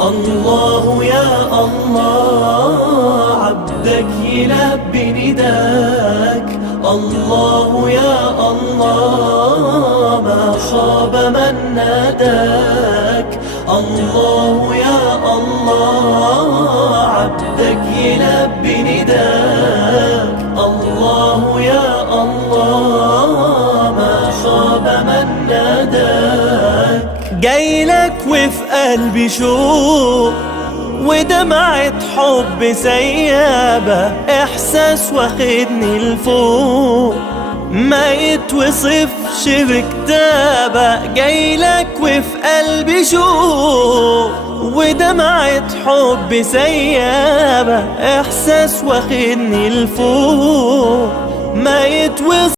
الله يا الله عبدك يلبي نداك. الله يا الله ما خاب من ناداك. الله يا الله عبدك يلبي نداك. الله يا الله ما خاب من ناداك. جايلك وفي قلبي شوق ودمعة حب سيابة، إحساس واخدني لفوق ما يتوصفش بكتابة. جايلك وفي قلبي شوق ودمعة حب سيابة، إحساس واخدني لفوق ما يتوصف